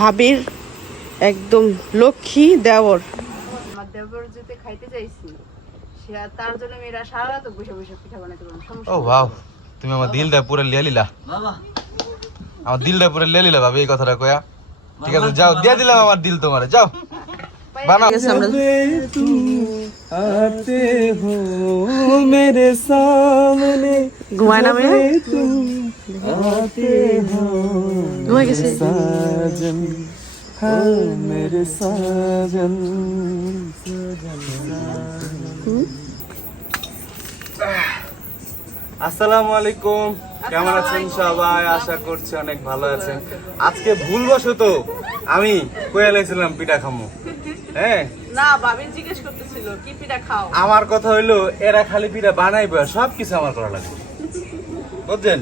ভাবির একদম লক্ষ্মী দেওর। যেতে খাইতে সে তার জন্য মেয়েরা সারা রাত বসে বসে পিঠা ও বাহ তুমি আমার দিলটা পুরো লিয়ে লিলা। আমার দিলটা পুরো লিয়ে লিলা ভাবি এই কথাটা কয়া। ঠিক আছে যাও দিয়ে দিলাম আমার দিল তোমারে যাও। বানাও। সামনে। ঘুমায় না আসসালামু আলাইকুম। কেমন আছেন সবাই? আশা করছি অনেক ভালো আছেন। আজকে ভুলবশত আমি কোয়েল পিঠা খামো। হ্যাঁ? না বাবিন জিজ্ঞেস করতেছিল কি পিঠা খাও? আমার কথা হইল এরা খালি পিঠা বানাইবে সব কিছু আমার করা লাগবে। বুঝছেন?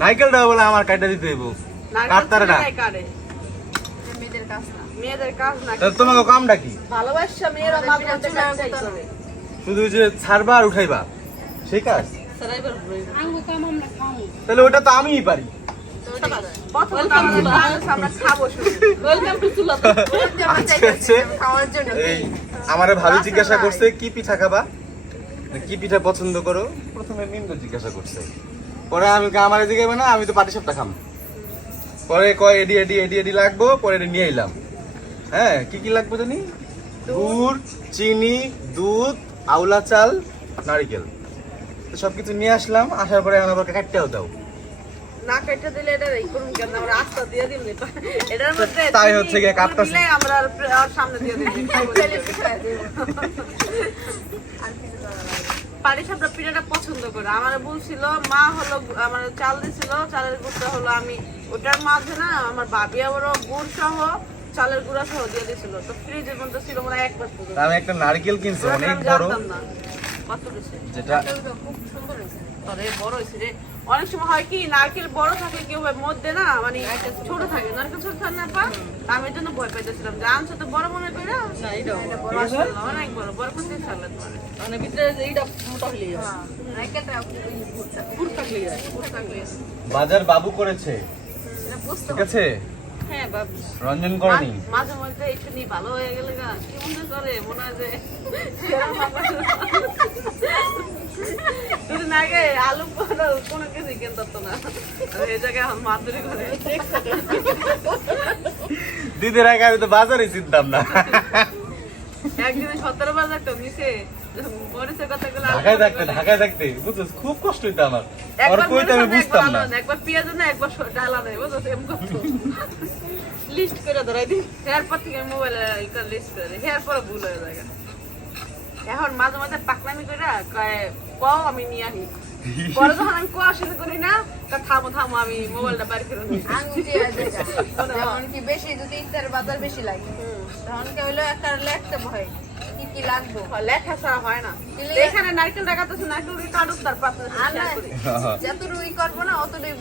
নাইকেলটা বলে আমার কাটা দিতে হইব। কাটতারে না মেয়েদের কাজ না। মেয়েদের কাজ না। তাহলে তোমাকে কামটা কি? শুধু ওই যে ছাড়বা আর উঠাইবা সেই কাজ। তাহলে ওটা তো আমিই পারি। আমরা ভাবি জিজ্ঞাসা করছে কি পিঠা খাবা? কি পিঠা পছন্দ করো? প্রথমে নিন্দু জিজ্ঞাসা করছে। পরে আমি আমার জিজ্ঞাসা না আমি তো পাটি সাপটা খাম। পরে কয় এডি এডি এডি এডি লাগবো পরে এডি নিয়ে এলাম হ্যাঁ কি কি লাগবে জানি? গুড় চিনি দুধ আউলা চাল নারিকেল। তো সবকিছু নিয়ে আসলাম আসার পরে এখন আবার কাটতেও দাও। না কেটে দিলে এটা এই করুন কেন? আমরা দিয়ে দিন এটার মধ্যে তাই হচ্ছে গিয়ে গুড় কাটতাছি। আমরা আর সামনে দিয়ে দিন সাপটা পিঠাটা পছন্দ করে আমার বলছিল মা হলো আমার চাল দিছিল চালের গুঁড়টা হলো আমি ওটার মাঝে না আমার ভাবি আবারও গুড় সহ চালের গুঁড়া সহ দিয়ে দিছিল তো ফ্রিজের মধ্যে ছিল মনে হয় এক বছর আমি একটা নারকেল কিনছি অনেক বড়? যেটা খুব সুন্দর হয়েছে। বড় হয়েছে রে। অনেক সময় হয় কি নারকেল বড় থাকে কেউ হয় মধ্যে না মানে ছোট থাকে। নারকেল ছোট থাকে না পা আমি জন্য ভয় পাইতেছিলাম যে আনছো তো বড় মনে করে অনেক বড় বড় করতে মানে ভিতরে এইটা মোটা হলে নারকেলটা থাকলে বাজার বাবু করেছে। ঠিক আছে? হ্যাঁ রঞ্জন করেনি? মাঝে মধ্যে একটু নিয়ে ভালো হয়ে গেলে গা কি মনে করে? মনে হয় যে দুদিন আগে আলু কোনো কিছু কিনতে না। এই জায়গায় এখন মাদুরি করে দিদির আগে আমি তো বাজারে চিনতাম না। একদিনে সতেরো বাজার তো নিচে মরিচের কথা গুলো ঢাকায় থাকতে ঢাকায় থাকতে বুঝছিস? খুব কষ্ট হইতো আমার। আর একবার কইতে আমি বুঝতাম না। একবার পেঁয়াজ না একবার ডাল এম করতো। লিস্ট করে ধরাই দিই। এরপর থেকে মোবাইলে লিস্ট করে এরপরে ভুল হয়ে যায়। এখন মাঝে মাঝে পাকলামি করে কয় কও আমি নিয়ে আহি পরে যখন আমি কোয়া শুরু করি না তা থামো থামো আমি মোবাইলটা বাইর করে নিই যেমন কি বেশি যদি ইফতার বাজার বেশি লাগে। তখন কি হইল একটা লেখতে ভয়। কি কি লাগবে? লেখা ছাড়া হয় না। এখানে নারকেল কাটুক সাথে share করব না অতটুকুই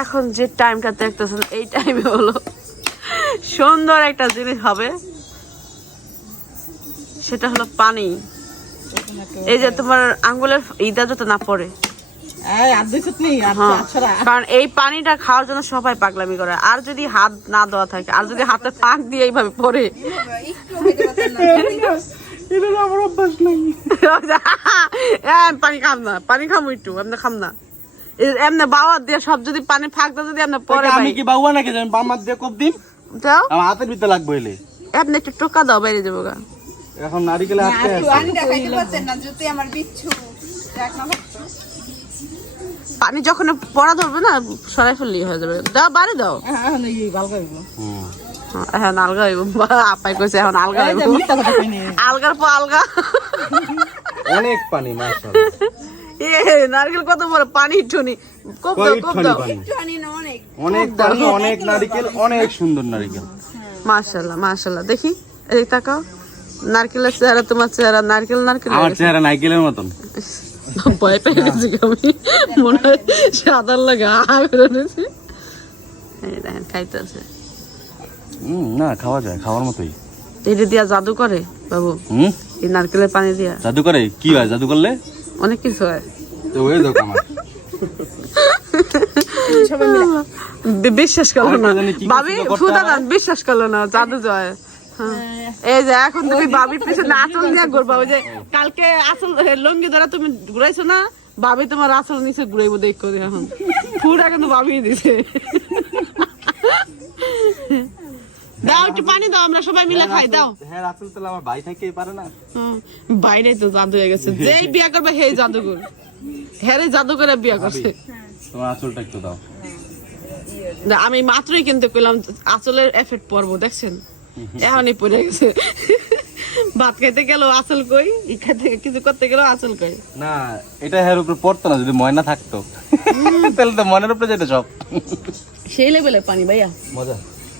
এখন যে টাইমটা দেখতেছেন এই টাইমে হলো সুন্দর একটা জিনিস হবে। সেটা হলো পানি। এই যে তোমার আঙ্গুলের ইদা যত না পড়ে। হ্যাঁ। কারণ এই পানিটা খাওয়ার জন্য সবাই পাগলামি করে। আর যদি হাত না দেওয়া থাকে আর যদি হাতে ফাঁক দিয়ে এইভাবে আমি পানি খাম না পানি খামো একটু এমনি খাম না। এমনি বাবা দিয়ে সব যদি পানি ফাঁক দেওয়া যদি এমনি পরে আমি কি বাবু নাকি বামার দিয়ে কোপ দিন হাতের ভিতরে লাগবে এমনি একটু টোকা দাও বাইরে যাব গা। এখন নারিকেলে হাতে আছে। পানি দেখাইতে পারতেন না যদি আমার বিচ্ছু দেখ না। পানি যখন পড়া ধরবে না সরাই ফেললি হয়ে যাবে। দাও বাড়ি দাও। এখন আলগা হইব। আপাই কইছে এখন আলগা হইব। আলগার পর আলগা। অনেক পানি মাশাআল্লাহ। এ নারকেল কত বড়? পানি টুনি কোপ দাও কোপ দাও। পানি। না অনেক। অনেক নারিকেল অনেক সুন্দর নারিকেল। মাশাল্লাহ মাশাল্লাহ দেখি এই তাকাও। নারকেলের চেহারা তোমার চেহারা নারকেল নারকেল আমার চেহারা নাইকেলের মতন। ভয় পেয়ে গেছি আমি। মনে হয় সাদার লাগে এই দেখেন না খাওয়া যায় খাওয়ার মতোই। এটা দিয়া জাদু করে বাবু? হুম? এই নারকেলের পানি দিয়া। জাদু করে? কি হয় জাদু করলে? অনেক কিছু হয়। তো ওই দেখ আমার। বিশ্বাস করল না। ভাবি করছিল ফুদা হয়? বিশ্বাস করল না জাদু জয়। হ্যাঁ। এই যে এখন তুমি বাবির পিছনে আঁচল নিয়ে ঘুরবা ওই যে কালকে আসল লঙ্গি ধরা তুমি ঘুরাইছো না? ভাবি তোমার আসল নিচে ঘুরাইবো দেখ এখন। পুরা কিন্তু ভাবি দিছে। দাও একটু পানি দাও আমরা সবাই মিলে খাই দাও। হ্যাঁ রাসেল তাহলে আমার ভাই থেকে পারে না। বাইরে তো জাদু হয়ে গেছে। যেই বিয়া করবে হ্যাঁ জাদু করে বিয়া করছে। তোমার আঁচলটা একটু দাও। আমি মাত্রই কিন্তু কইলাম আঁচলের এফেক্ট পড়ব দেখছেন? এখনই পড়ে গেছে। ভাত খাইতে গেল আঁচল কই ই খাইতে কিছু করতে গেল আঁচল কই। না এটা হের উপরে পড়তো না যদি ময়না থাকতো। তাহলে তো মনের উপরে যেটা সব। সেই লেভেলে পানি ভাইয়া। মজা।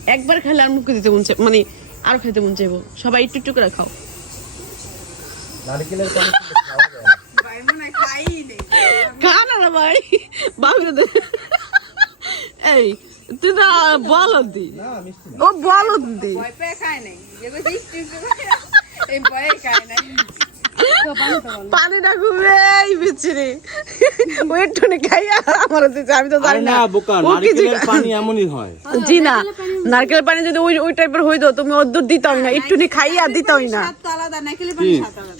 একবার খেলে আর মুখে দিতে মন চাই মানে আর খাইতে মন চাইব। সবাই একটু একটু করে খাও। নারকেলের পানি ভাই মনে খাই না। ভাই বাবু এই তুই না বল দি ও নাই। পানিটা খুবই বিচ্ছিরি। ও একটুখানি খাইয়া আমার দিচ্ছে আমি তো জানি না। কিছু এমনই হয়। জি না নারকেল পানি যদি ওই ওই টাইপের হইতো তুমি ওদূর দিতাম না একটুখানি খাইয়া দিতাম না। পানি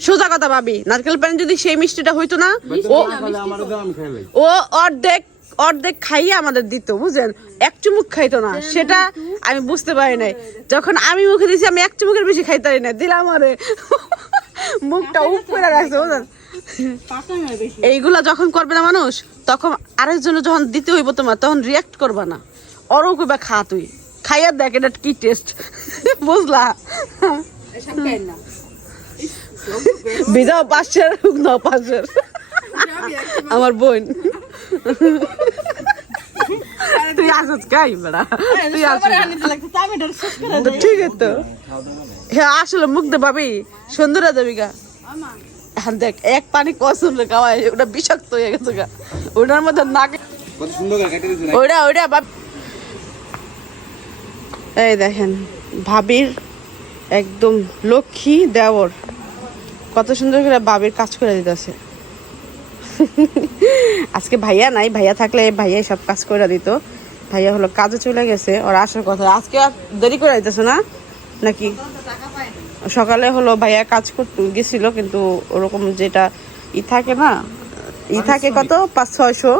সোজা কথা ভাবি নারকেল পানি যদি সেই মিষ্টিটা হইতো না ও অর্ধেক অর্ধেক খাইয়ে আমাদের দিত বুঝলেন? এক চুমুক খাইতো না। সেটা আমি বুঝতে পারি নাই। যখন আমি মুখে দিছি আমি এক চুমুকের বেশি খাইতে পারি না দিলাম আরে। মুখটা উপ করে রাখছে বুঝলেন? এইগুলা যখন করবে না মানুষ তখন আরেকজন যখন দিতে হইব তোমার তখন রিয়াক্ট করবা না। অরও কইবা খা তুই। খাইয়া দেখ এটা কি টেস্ট বুঝলা? ভিজাও পাঁচশের হুক নাও পাঁচশের আমার বোন। তুই আসছ কাই বেড়া? তুই আসছ তো ঠিক আছে তো। হ্যাঁ আসলে মুগ্ধ ভাবি সুন্দর দেবী গা। হ্যাঁ দেখ এক পানি কসম ওটা বিষাক্ত হয়ে গেছে গা। ওটার মধ্যে নাকে কত সুন্দর করে ওটা ওটা ভাব এই দেখেন ভাবির একদম লক্ষ্মী দেওর। কত সুন্দর করে ভাবির কাজ করে দিতেছে। আজকে ভাইয়া নাই ভাইয়া থাকলে ভাইয়া সব কাজ করে দিত। ভাইয়া হলো কাজে চলে গেছে ওর আসার কথা। আজকে আর দেরি করে দিতেছে না? নাকি? সকালে হলো ভাইয়া কাজ করতে গেছিল কিন্তু ওরকম যেটা ই থাকে না ই থাকে কত? পাঁচ ছয়শো।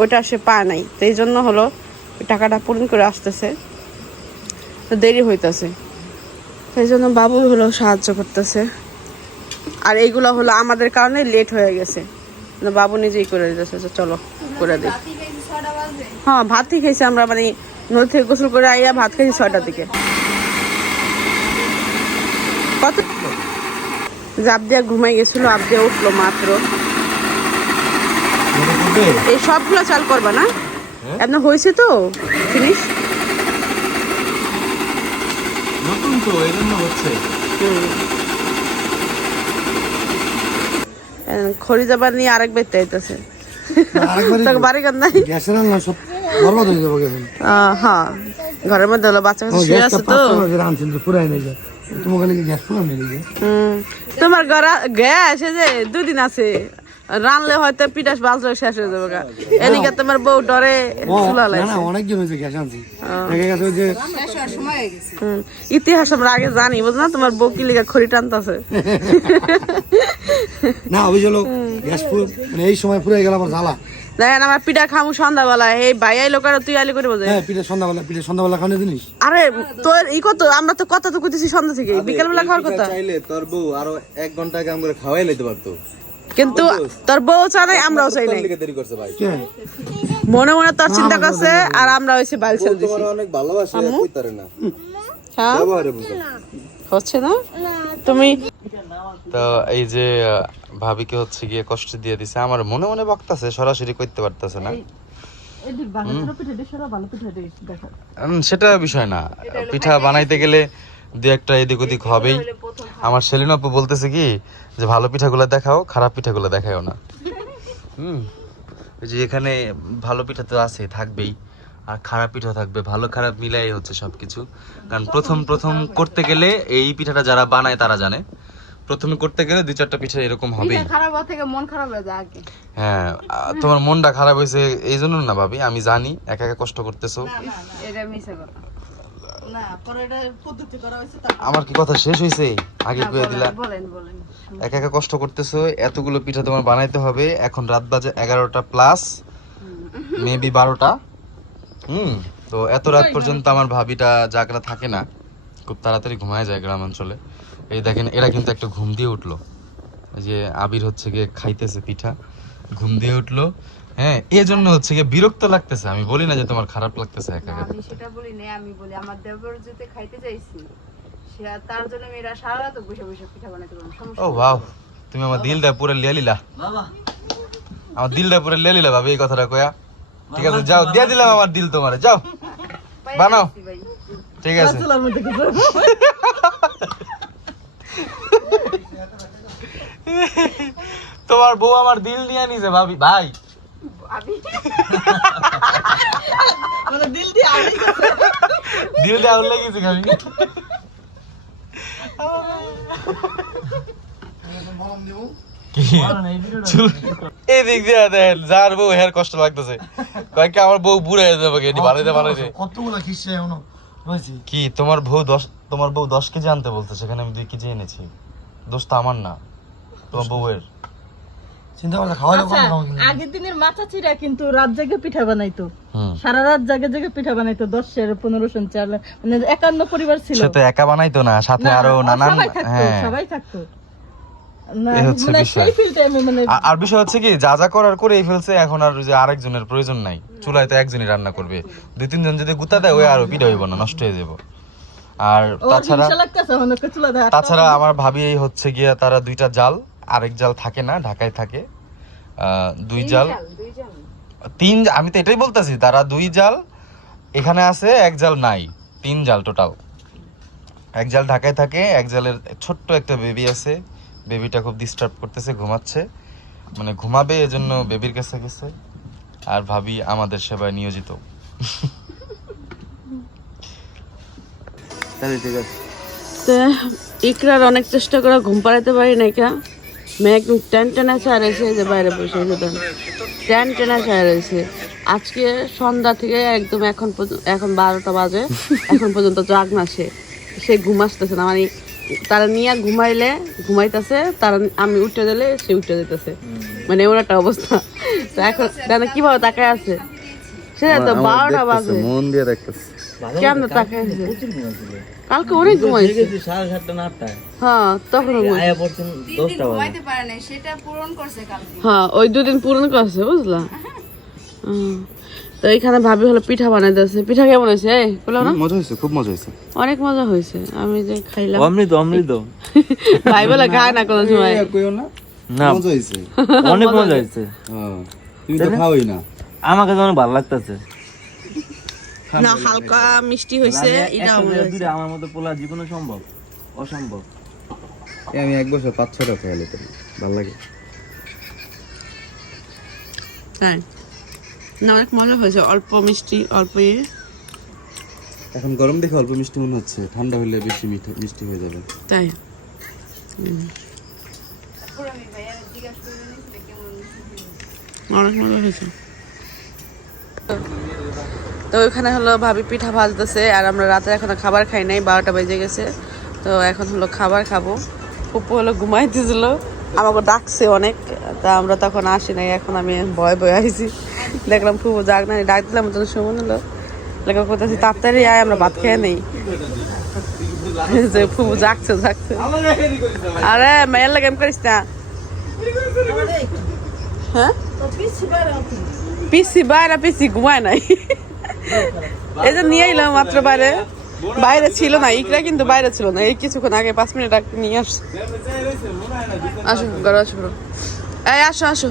ওইটা সে পায় নাই। তো এই জন্য হলো টাকাটা পূরণ করে আসতেছে। তো দেরি হইতেছে। সেই জন্য বাবু হলো সাহায্য করতেছে। আর এইগুলো হলো আমাদের কারণে লেট হয়ে গেছে। বাবু নিজেই করে দিতেছে যে চলো করে দিই। হ্যাঁ ভাতই খেয়েছি আমরা মানে নদী থেকে গোসল করে আইয়া ভাত খেয়েছি ছয়টার দিকে। কত? জাপ দিয়া ঘুমাই গেছিল আপ দিয়া উঠল মাত্র। এই সবগুলো চাল করবা না? আপনার হয়েছে তো জিনিস নতুন তো এই জন্য হচ্ছে খড়ি যাবার নিয়ে আরেক আইতেছে। বাড়ি নাই? গ্যাসের রান্না সব বরবাদ হয়ে যাব হ্যাঁ। ঘরের মধ্যে হলো বাচ্চা কাচ্চা শুয়ে আছে তো। পাঁচশো টাকা তো পুরাই নেই যায়। তোমাকে নাকি গ্যাস পুরা নেই হুম, তোমার গড়া গ্যাস এই যে দুদিন আছে। রানলে হয়তো পিঠাস বাজলে শেষ হয়ে যাবে এদিকে তোমার বউ ডরে ও চুলা না লাগছে না অনেকজন হয়েছে গ্যাস আনছি। ওই যে হয়ে ইতিহাস আমরা আগে জানি বুঝ না? তোমার বউ কি খড়ি টানতাছে? না অভিযোগ গ্যাস পুরো মানে এই সময় পুরাই গেল আমার জ্বালা। দেখেন আমার পিঠা খামু সন্ধ্যাবেলা। এই ভাইয়াই লোকের তুই আলি করে বোঝে হ্যাঁ পিঠে সন্ধ্যাবেলা পিঠে সন্ধ্যাবেলা খাওয়ানো জিনিস। আরে তোর ই কত? আমরা তো কথা তো কইতেছি সন্ধ্যা থেকে? বিকেল বেলা খাওয়ার কথা? চাইলে তোর বউ আরও এক ঘণ্টা কাম করে খাওয়াই লইতে পারতো। কিন্তু তোর বউ চাই নাই আমরাও চাই নাই। মনে মনে তোর চিন্তা করছে আর আমরা হয়েছে বাইল ছেড়ে দিছি তোমার অনেক ভালোবাসে কইতারে না? হ্যাঁ? ব্যবহারে বুঝো। হচ্ছে না? তুমি? তো এই যে ভাবিকে হচ্ছে গিয়ে কষ্ট দিয়ে দিছে আমার মনে মনে বক্তাছে সরাসরি করতে পারতেছে না। সেটা বিষয় না। পিঠা বানাইতে গেলে দু একটা এদিক ওদিক হবেই। আমার সেলিন আপু বলতেছে কি যে ভালো পিঠাগুলো দেখাও খারাপ পিঠাগুলো দেখাও না। হুম যে এখানে ভালো পিঠা তো আছে থাকবেই। আর খারাপ পিঠা থাকবে ভালো খারাপ মিলাই হচ্ছে সবকিছু। কারণ প্রথম প্রথম করতে গেলে এই পিঠাটা যারা বানায় তারা জানে। প্রথমে করতে গেলে দুই চারটা পিঠা এরকম পিঠা খারাপ থেকে মন খারাপ হয়ে যায় আগে হ্যাঁ তোমার মনটা খারাপ হয়েছে এই জন্য না ভাবি? আমি জানি একা একা কষ্ট করতেছো। এটা মিশে কথা। আমার কি কথা শেষ হয়েছে আগে কয়ে দিলা। বলেন বলেন। একা একা কষ্ট করতেছো এতগুলো পিঠা তোমার বানাইতে হবে এখন রাত বাজে এগারোটা প্লাস মেবি বারোটা। হুম তো এত রাত পর্যন্ত আমার ভাবিটা জাগরা থাকে না খুব তাড়াতাড়ি ঘুমায় যায় গ্রাম অঞ্চলে এই দেখেন এরা কিন্তু একটা ঘুম দিয়ে উঠল। এই যে আবির হচ্ছে গিয়ে খাইতেছে পিঠা ঘুম দিয়ে উঠল। হ্যাঁ এই জন্য হচ্ছে গিয়ে বিরক্ত লাগতেছে। আমি বলি না যে তোমার খারাপ লাগতেছে একা একা আমি সেটা বলি না আমি বলি আমার দেবর যেতে খাইতে চাইছি সে তার জন্য মেয়েরা সারা রাত বসে বসে পিঠা বানাইতে পারব সমস্যা ও বাও তুমি আমার দিলটা পুরো লিয়া লিলা। আমার দিলটা পুরো লিয়া লিলা ভাবি এই কথাটা কয়া। ঠিক আছে যাও দিয়ে দিলাম আমার দিল তোমারে যাও। বানাও। ঠিক আছে। তোমার বউ আমার দিল নিয়ে নিছে ভাবি ভাই। আমি। মানে দিল দিয়ে আড়াই গেছে। দিল আমি দিয়ে দেখেন যার বউ হের কষ্ট লাগতেছে। কয়েকটা আমার বউ বুড়ে যাবে এটি বানাইতে বানাইতে কতগুলো খিসে এখনও? রয়েছে। কি তোমার বউ দশ তোমার বউ দশ কেজি আনতে বলতে সেখানে আমি দুই কেজি এনেছি। দোষ তো আমার না তোমার বউয়ের। চিন্তা করলে খাওয়া দাওয়া আচ্ছা। আগের দিনের মাথা চিরা কিন্তু রাত জাগে পিঠা বানাইতো। সারা রাত জাগে জাগে পিঠা বানাইতো দশের পনেরো জন চার মানে একান্ন পরিবার ছিল। সে তো একা বানাইতো না সাথে আরও নানান সবাই থাকতো হ্যাঁ। সবাই থাকতো। এই মানে মানে আর বিষয় হচ্ছে কি যা যা করার করেই ফেলছে এখন আর যে আরেকজনের প্রয়োজন নাই। চুলায় তো একজনই রান্না করবে। দুই তিনজন যদি গুতা দেয় ওই আরও পিঠা হইব না নষ্ট হয়ে যাব আর তাছাড়া তাছাড়া আমার ভাবি এই হচ্ছে গিয়া তারা দুইটা জাল আরেক জাল থাকে না ঢাকায় থাকে। দুই জাল। তিন আমি তো এটাই বলতেছি তারা দুই জাল এখানে আছে এক জাল নাই তিন জাল টোটাল এক জাল ঢাকায় থাকে এক জালের ছোট্ট একটা বেবি আছে বেবিটা খুব ডিস্টার্ব করতেছে ঘুমাচ্ছে। মানে ঘুমাবে এজন্য বেবির কাছে গেছে। আর ভাবি আমাদের সেবায় নিয়োজিত। তো ইকরার অনেক চেষ্টা করে ঘুম পাড়াতে পারি না কা। মেয়ে একদম টেন ছাড়াইছে যে বাইরে বসে যেতাম টেন টেনে ছাড়াইছে আজকে সন্ধ্যা থেকে একদম এখন এখন বারোটা বাজে এখন পর্যন্ত জাগ না সে। সে ঘুম আসতেছে না মানে তারা নিয়ে ঘুমাইলে ঘুমাইতেছে তারা আমি উঠে দিলে সে উঠে যেতেছে মানে এমন একটা অবস্থা। তো এখন জানো কীভাবে তাকায় আছে? সে তো বারোটা বাজে। মন দিয়ে দেখতেছে। কেমন তাকায় কালকে অনেক ঘুমাইছে সাড়ে সাতটা না আটটায়। হ্যাঁ তখন আয়া পড়ছেন দশটা ঘুমাইতে পারে নাই সেটা পূরণ করছে কালকে। হ্যাঁ ওই দুদিন পূরণ করছে বুঝলা? তো এখানে ভাবি হলো পিঠা বানাইতেছে পিঠা কেমন হয়েছে এই? বলো না। মজা হয়েছে খুব মজা হয়েছে। অনেক মজা হয়েছে। আমি যে খাইলাম। অমৃত অমৃত। ভাই বলে খায় না কোনো সময়। না। মজা হয়েছে। অনেক মজা হয়েছে। হ্যাঁ তুমি তো খাওই না। আমাকে তো অনেক ভালো লাগতেছে। না হালকা মিষ্টি হয়েছে এটা দূরে আমার মতো পোলা জীবনে সম্ভব অসম্ভব। আমি এক বছর পাঁচ ছটা খেয়ালে করি ভালো লাগে। হ্যাঁ। না অনেক মজা হয়েছে অল্প মিষ্টি অল্প ইয়ে। এখন গরম দেখে অল্প মিষ্টি মনে হচ্ছে ঠান্ডা হলে বেশি মিঠা মিষ্টি হয়ে যাবে। তাই। অনেক মজা হয়েছে। তো ওইখানে হলো ভাবি পিঠা ভাজতেছে, আর আমরা রাতে এখনও খাবার খাই নাই, বারোটা বেজে গেছে। তো এখন হলো খাবার খাব। পুপু হলো ঘুমাইতেছিল, আমাকে ডাকছে অনেক, তা আমরা তখন আসি নাই, এখন আমি ভয় ভয় আইছি। দেখলাম ফুপু জাগ নাই ডাক দিলাম তখন সুমন হলো। লেখা করতেছি তাড়াতাড়ি আয়, আমরা ভাত খেয়ে নেই। যে ফুপু জাগছে আরে, মেয়ের লাগে করিস না। হ্যাঁ? পিসি বাইরে, পিসি ঘুমায় নাই। এই যে নিয়ে এলাম মাত্র বাইরে। বাইরে ছিল না ইকরা কিন্তু বাইরে ছিল না। এই কিছুক্ষণ আগে পাঁচ মিনিট আগে নিয়ে আসছে। আসো ঘরে আসো। এই আসো আসো।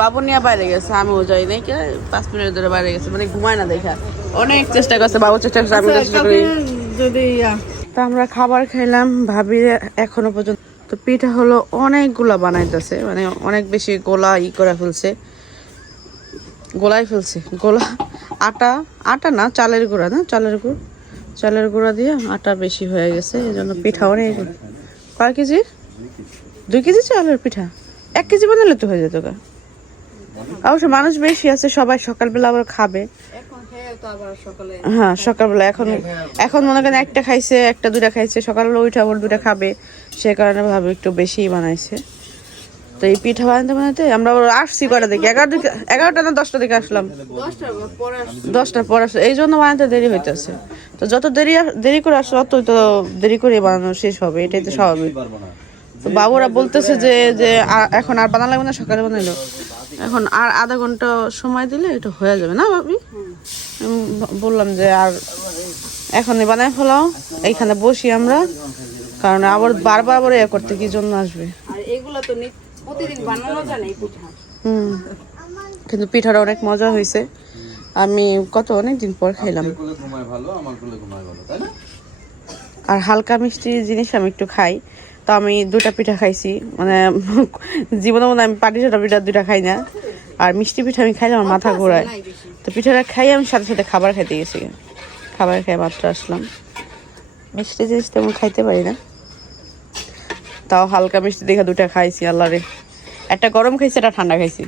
বাবু নিয়ে বাইরে গেছে আমিও যাই নাই। কে পাঁচ মিনিট ধরে বাইরে গেছে মানে ঘুমায় না দেখা। অনেক চেষ্টা করছে বাবু চেষ্টা করছে আমি চেষ্টা করি। যদি তা আমরা খাবার খাইলাম ভাবি এখনও পর্যন্ত তো পিঠা হলো অনেকগুলা বানাইতেছে মানে অনেক বেশি গোলা ই করে ফেলছে। গোলাই ফেলছে গোলা আটা আটা না চালের গুঁড়া না? চালের গুঁড়। চালের গুঁড়া দিয়ে আটা বেশি হয়ে গেছে এই জন্য পিঠা অনেক। কয় কেজি? দুই কেজি চালের পিঠা? এক কেজি বানালে তো হয়ে যেত গা। অবশ্য মানুষ বেশি আছে সবাই সকালবেলা আবার খাবে। এখন আবার সকালে হ্যাঁ সকালবেলা এখন এখন মনে করেন একটা খাইছে একটা দুটা খাইছে সকালবেলা ওইটা আবার দুটা খাবে সে কারণে ভাবে একটু বেশি বানাইছে। তো এই পিঠা বানাতে বানাতে আমরা আসছি কটা দিকে এগারো দিকে এগারোটা না দশটা দিকে আসলাম। দশটার পর আসলে এই জন্য বানাতে দেরি হইতেছে। তো যত দেরি দেরি করে আসলে ততই তো দেরি করে বানানো শেষ হবে। এটাই তো স্বাভাবিক। তো বাবুরা বলতেছে যে যে এখন আর বানা লাগবে না সকালে বানাইলো। এখন আর আধা ঘণ্টা সময় দিলে এটা হয়ে যাবে না ভাবি? বললাম যে আর এখনই বানাই ফেলাও। এইখানে বসি আমরা। কারণ আবার বারবার আবার এ করতে কি জন্য আসবে? আর এগুলো তো প্রতিদিন বানানো যায় পিঠা। হুম। কিন্তু পিঠাটা অনেক মজা হয়েছে। আমি কত অনেক দিন পর খাইলাম। কোলে ঘুমায় ভালো আমার কোলে ঘুমায় ভালো তাই না? আর হালকা মিষ্টি জিনিস আমি একটু খাই। তো আমি দুটা পিঠা খাইছি। মানে জীবনে মনে আমি পাটি সাটা পিঠা দুটা খাই না। আর মিষ্টি পিঠা আমি খাইলে আমার মাথা ঘোরায়। তো পিঠাটা খাই আমি সাথে সাথে খাবার খাইতে গেছি। খাবার খেয়ে মাত্র আসলাম। মিষ্টি জিনিস তেমন খাইতে পারি না। তাও হালকা মিষ্টি দেখে দুটা খাইছি আল্লাহ রে। একটা গরম খাইছি একটা ঠান্ডা খাইছি।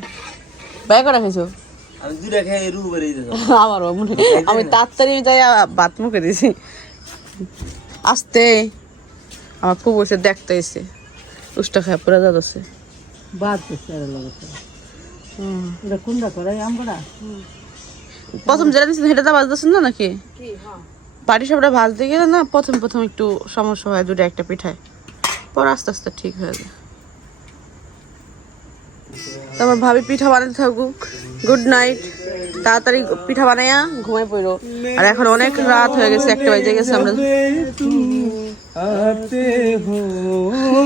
ব্যয় করা খাইছো? আমারও মনে আমি তাড়াতাড়ি যাই বাত মুখে দিছি। আসতে। আমার খুব বসে দেখতে এসে উষ্টা খায় পুরা যাচ্ছে প্রথম যেটা দিচ্ছেন সেটা তো বাজতেছেন না নাকি? বাড়ি সবটা ভাজতে গেলে না প্রথম প্রথম একটু সমস্যা হয় দুটো একটা পিঠায়। পর আস্তে আস্তে ঠিক হয়ে যায় তারপর ভাবি পিঠা বানাতে থাকুক গুড নাইট তাড়াতাড়ি পিঠা বানাইয়া ঘুমাই পড়ো আর এখন অনেক রাত হয়ে গেছে একটা বাজে গেছে আমরা आते हो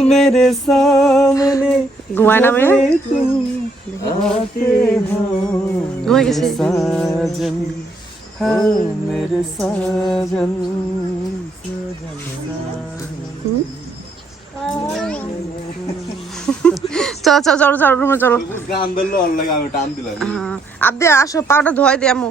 मेरे सामने ঘুমায় না মেয়ে आते हो ঘুমাই গেছে साजन हाँ मेरे साजन চলো চলো চলো চলো রুমে চলো। গান ধরলো অন্য আমি টান দিলাম। হ্যাঁ। আব্দে আসো পাউডার ধোয়াই দিয়ে আমু